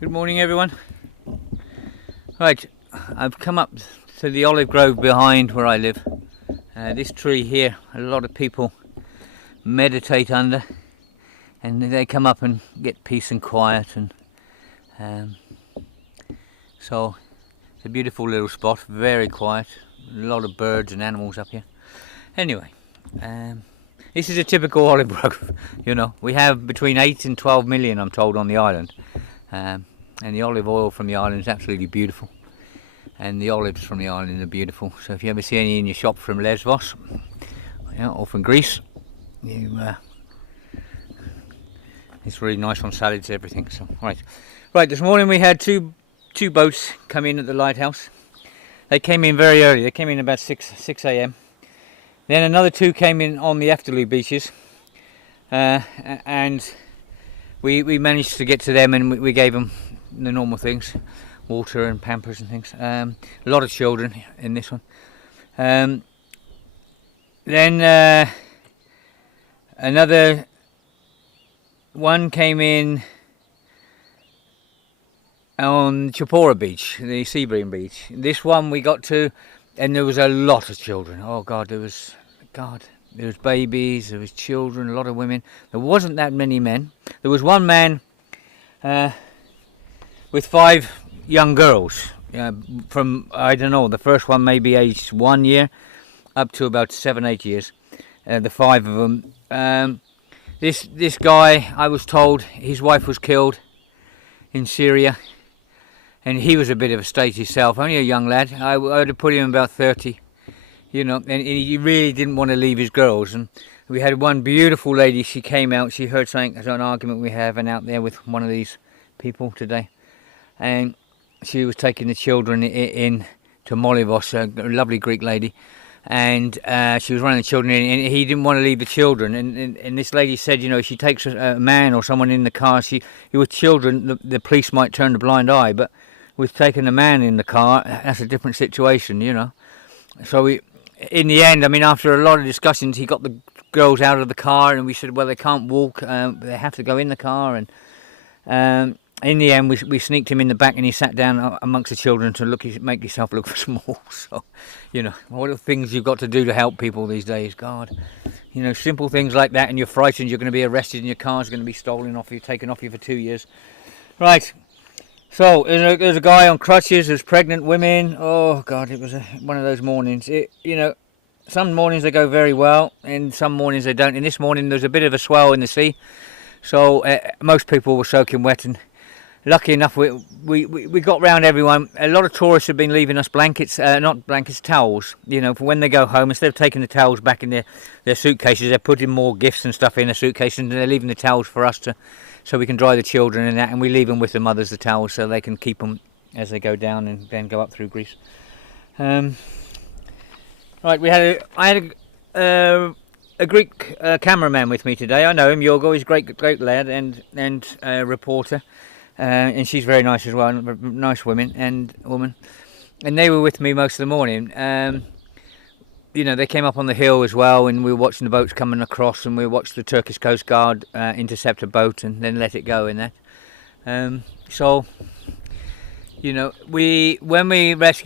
Good morning, everyone. Right, I've come up to the olive grove behind where I live. This tree here, a lot of people meditate under, and they come up and get peace and quiet, and so it's a beautiful little spot, very quiet, a lot of birds and animals up here. Anyway, this is a typical olive grove. You know, we have between 8 and 12 million, I'm told, on the island. And the olive oil from the island is absolutely beautiful, and the olives from the island are beautiful. So if you ever see any in your shop from Lesbos, or from Greece, it's really nice on salads, everything. So right. This morning we had two boats come in at the lighthouse. They came in very early. They came in about 6 a.m. Then another two came in on the Efterloo beaches, and we managed to get to them, and we gave them the normal things, water and pampers and things. A lot of children in this one. Then another one came in on Chapora Beach, the sea bream beach. This one we got to, and there was a lot of children. Oh God, there was babies, there was children, a lot of women. There wasn't that many men. There was one man with 5 young girls, from, I don't know, the first one maybe aged 1 year up to about 7-8 years, the 5 of them. This guy, I was told, his wife was killed in Syria, and he was a bit of a state himself, only a young lad. I would have put him about 30, and he really didn't want to leave his girls. And we had one beautiful lady, she came out, she heard something, there's an argument we have out there with one of these people today, and she was taking the children in to Molivos, a lovely Greek lady, and she was running the children in, and he didn't want to leave the children, and this lady said, she takes a man or someone in the car, with children, the police might turn a blind eye, but with taking a man in the car, that's a different situation, So in the end, after a lot of discussions, he got the girls out of the car, and we said, well, they can't walk, they have to go in the car, and in the end, we sneaked him in the back, and he sat down amongst the children to make yourself look small. So, what are things you've got to do to help people these days? God, simple things like that, and you're frightened you're going to be arrested, and your car's going to be stolen off you, taken off you for 2 years. Right. So there's a guy on crutches. There's pregnant women. Oh God, it was one of those mornings. Some mornings they go very well, and some mornings they don't. And this morning there's a bit of a swell in the sea, so most people were soaking wet, and lucky enough, we got round everyone. A lot of tourists have been leaving us blankets, not blankets, towels, for when they go home. Instead of taking the towels back in their suitcases, they're putting more gifts and stuff in the suitcases, and they're leaving the towels for us so we can dry the children and that, and we leave them with the mothers, the towels, so they can keep them as they go down and then go up through Greece. Right, I had a Greek cameraman with me today. I know him, Yorgo. He's a great lad and a reporter. And she's very nice as well, nice woman, and they were with me most of the morning. They came up on the hill as well, and we were watching the boats coming across, and we watched the Turkish Coast Guard intercept a boat and then let it go in that. So, when we went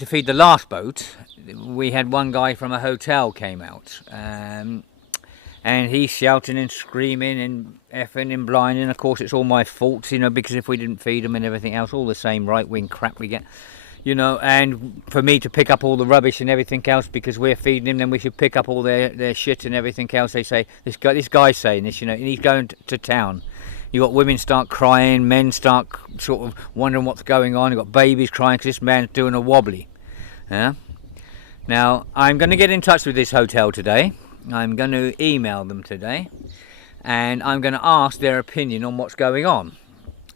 to feed the last boat, we had one guy from a hotel came out, and he's shouting and screaming and effing and blinding. Of course, it's all my fault, because if we didn't feed them and everything else, all the same right-wing crap we get, and for me to pick up all the rubbish and everything else because we're feeding them, then we should pick up all their shit and everything else. They say, this guy's saying this, and he's going to town. You got women start crying, men start sort of wondering what's going on. You got babies crying because this man's doing a wobbly. Yeah. Now, I'm going to get in touch with this hotel today. I'm going to email them today, and I'm going to ask their opinion on what's going on.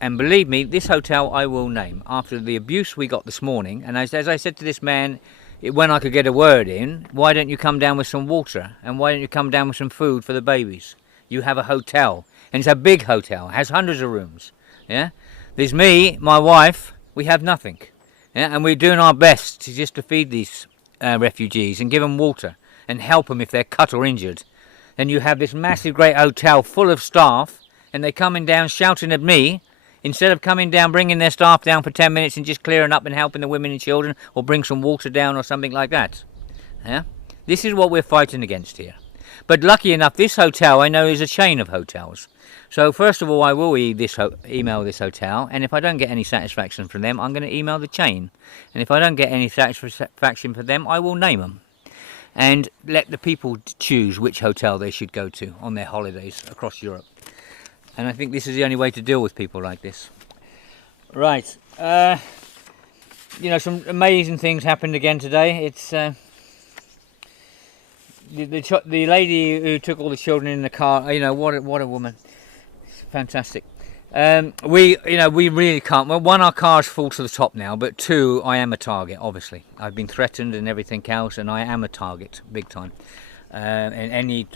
And believe me, this hotel I will name after the abuse we got this morning. And as I said to this man, when I could get a word in, why don't you come down with some water, and why don't you come down with some food for the babies? You have a hotel, and it's a big hotel, it has hundreds of rooms. Yeah, there's me, my wife, we have nothing. Yeah, and we're doing our best to feed these refugees and give them water and help them if they're cut or injured. Then you have this massive great hotel full of staff, and they're coming down shouting at me instead of coming down, bringing their staff down for 10 minutes and just clearing up and helping the women and children, or bring some water down or something like that. Yeah? This is what we're fighting against here. But lucky enough, this hotel I know is a chain of hotels. So first of all, I will email this hotel, and if I don't get any satisfaction from them, I'm going to email the chain. And if I don't get any satisfaction from them, I will name them. And let the people choose which hotel they should go to on their holidays across Europe. And I think this is the only way to deal with people like this. Right. Some amazing things happened again today. It's the lady who took all the children in the car. What a woman. Fantastic. We really can't. Well, one, our car's full to the top now, but two, I am a target. Obviously, I've been threatened and everything else, and I am a target, big time. And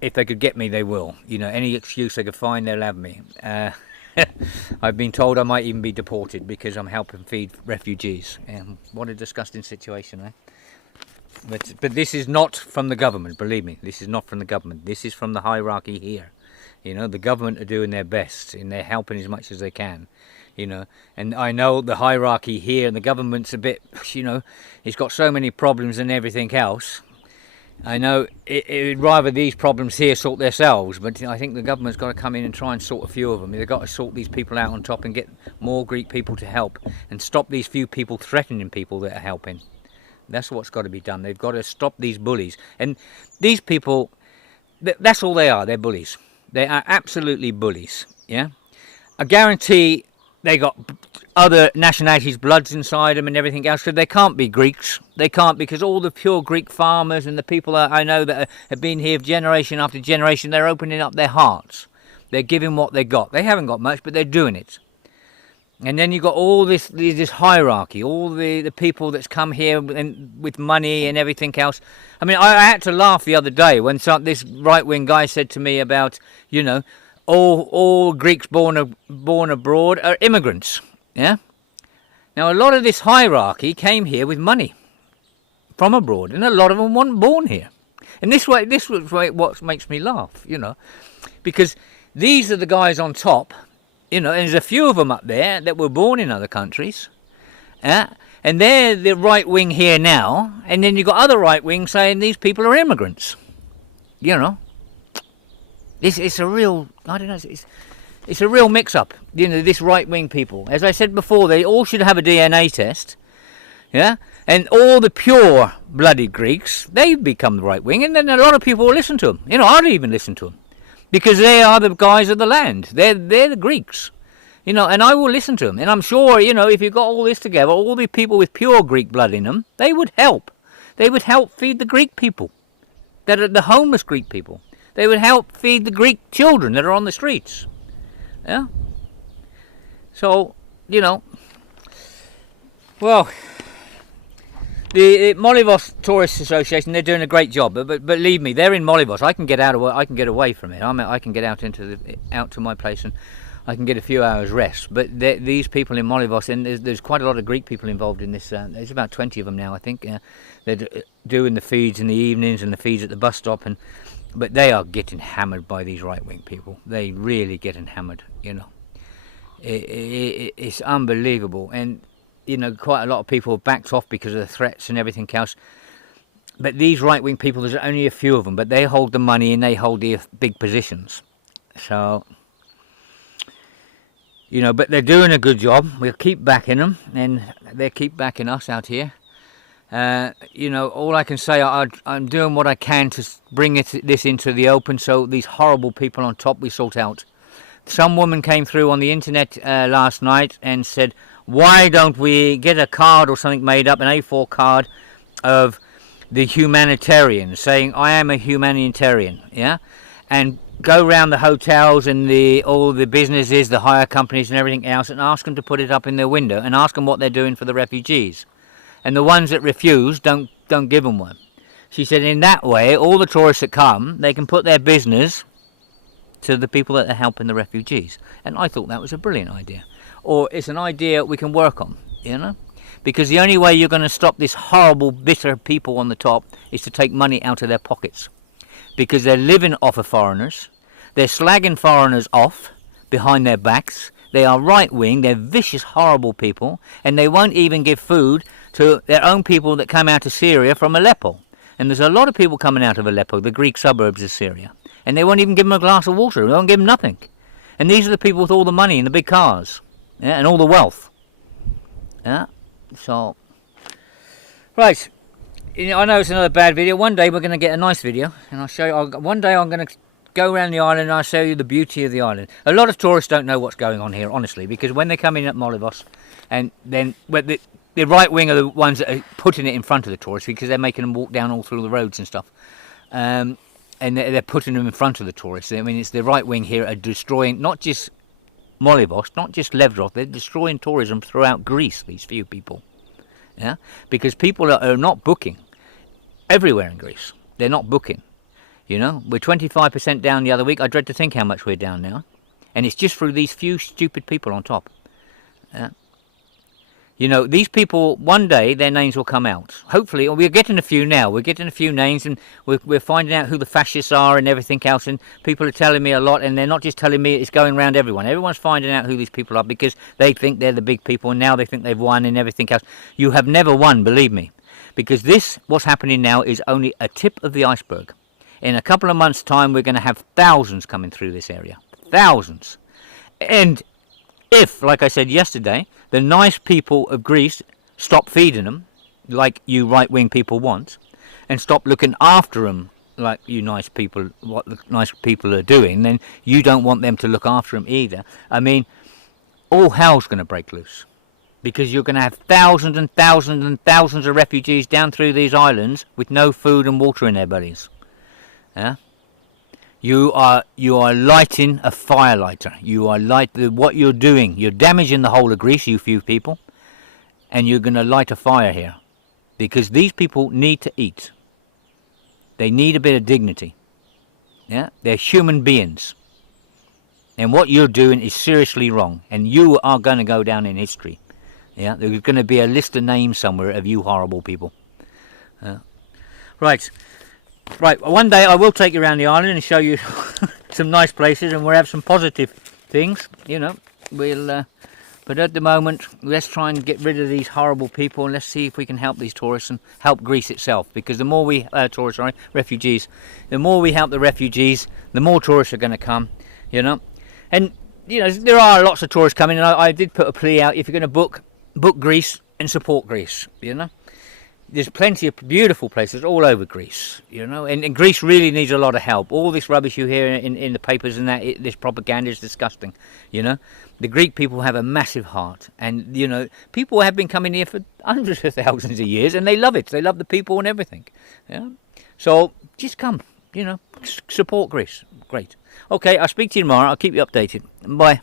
if they could get me, they will. Any excuse they could find, they'll have me. I've been told I might even be deported because I'm helping feed refugees. What a disgusting situation, eh? But this is not from the government. Believe me, this is not from the government. This is from the hierarchy here. The government are doing their best and they're helping as much as they can, and I know the hierarchy here and the government's a bit, it's got so many problems and everything else. I know it would rather these problems here sort themselves, but I think the government's got to come in and try and sort a few of them. They've got to sort these people out on top and get more Greek people to help and stop these few people threatening people that are helping. That's what's got to be done. They've got to stop these bullies. And these people, that's all they are. They're bullies. They are absolutely bullies. Yeah, I guarantee they got other nationalities' bloods inside them and everything else. So they can't be Greeks. They can't, because all the pure Greek farmers and the people that I know that have been here generation after generation, they're opening up their hearts. They're giving what they got. They haven't got much, but they're doing it. And then you've got all this hierarchy, all the people that's come here with money and everything else. I mean, I had to laugh the other day when this right-wing guy said to me about, all Greeks born abroad are immigrants. Yeah. Now, a lot of this hierarchy came here with money from abroad, and a lot of them weren't born here. And this was what makes me laugh, because these are the guys on top. And there's a few of them up there that were born in other countries, and they're the right wing here now. And then you've got other right wing saying these people are immigrants. It's a real, I don't know, it's a real mix-up. This right wing people. As I said before, they all should have a DNA test. Yeah, and all the pure blooded Greeks, they become the right wing, and then a lot of people will listen to them. I'd even listen to them. Because they are the guys of the land. They're the Greeks. And I will listen to them. And I'm sure, if you got all this together, all the people with pure Greek blood in them, they would help. They would help feed the Greek people, that are the homeless Greek people. They would help feed the Greek children that are on the streets. Yeah? So, well, the Molivos Tourist Association, they're doing a great job, but believe me, they're in Molivos. I can get away from it. I can get out to my place and I can get a few hours rest. But these people in Molivos, and there's quite a lot of Greek people involved in this. There's about 20 of them now, I think. They're doing the feeds in the evenings and the feeds at the bus stop, but they are getting hammered by these right-wing people. They really getting hammered. It's unbelievable. And quite a lot of people have backed off because of the threats and everything else. But these right-wing people, there's only a few of them, but they hold the money and they hold the big positions. So, but they're doing a good job. We'll keep backing them, and they keep backing us out here. All I can say, I'm doing what I can to bring this into the open so these horrible people on top we sort out. Some woman came through on the internet last night and said, why don't we get a card or something made up, an A4 card of the humanitarian, saying, I am a humanitarian, yeah? And go around the hotels and all the businesses, the hire companies and everything else, and ask them to put it up in their window and ask them what they're doing for the refugees. And the ones that refuse, don't give them one. She said in that way, all the tourists that come, they can put their business to the people that are helping the refugees. And I thought that was a brilliant idea. Or it's an idea we can work on, because the only way you're going to stop this horrible, bitter people on the top is to take money out of their pockets, because they're living off of foreigners, they're slagging foreigners off behind their backs, They are right-wing, they're vicious, horrible people, and they won't even give food to their own people that come out of Syria from Aleppo. And there's a lot of people coming out of Aleppo, the Greek suburbs of Syria, and they won't even give them a glass of water. They won't give them nothing. And these are the people with all the money and the big cars, yeah, and all the wealth. Yeah, so right. I know it's another bad video. One day we're going to get a nice video, and I'll show you. One day I'm going to go around the island and I'll show you the beauty of the island. A lot of tourists don't know what's going on here, honestly, because when they come in at Molivos, and then the right wing are the ones that are putting it in front of the tourists because they're making them walk down all through the roads and stuff. And they're putting them in front of the tourists. I mean, it's the right wing here are destroying not just Molivos, not just Levdrov, they're destroying tourism throughout Greece, these few people. Yeah, because people are not booking everywhere in Greece. They're not booking. You know, we're 25% down the other week. I dread to think how much we're down now. And it's just through these few stupid people on top. Yeah. You know, these people, one day, their names will come out. Hopefully, we're getting a few now. We're getting a few names, and we're finding out who the fascists are and everything else. And people are telling me a lot, and they're not just telling me, it's going around everyone. Everyone's finding out who these people are because they think they're the big people, and now they think they've won and everything else. You have never won, believe me. Because what's happening now, is only a tip of the iceberg. In a couple of months' time, we're going to have thousands coming through this area. Thousands. And if, like I said yesterday, the nice people of Greece stop feeding them, like you right-wing people want, and stop looking after them like you nice people, what the nice people are doing, then you don't want them to look after them either. I mean, all hell's going to break loose. Because you're going to have thousands and thousands and thousands of refugees down through these islands with no food and water in their bellies. Yeah? You are lighting a firelighter. You are what you're doing. You're damaging the whole of Greece, you few people, and you're going to light a fire here, because these people need to eat. They need a bit of dignity. Yeah, they're human beings, and what you're doing is seriously wrong, and you are going to go down in history. Yeah, there's going to be a list of names somewhere of you horrible people. Right. Right, one day I will take you around the island and show you some nice places, and we'll have some positive things, you know. But at the moment, let's try and get rid of these horrible people, and let's see if we can help these tourists and help Greece itself. Because the more refugees, the more we help the refugees, the more tourists are going to come, you know. And, you know, there are lots of tourists coming, and I did put a plea out, if you're going to book Greece and support Greece, you know. There's plenty of beautiful places all over Greece, you know, and Greece really needs a lot of help. All this rubbish you hear in the papers and this propaganda is disgusting, you know. The Greek people have a massive heart, and, you know, people have been coming here for hundreds of thousands of years, and they love it. They love the people and everything, yeah. So just come, you know, support Greece. Great. Okay, I'll speak to you tomorrow. I'll keep you updated. Bye.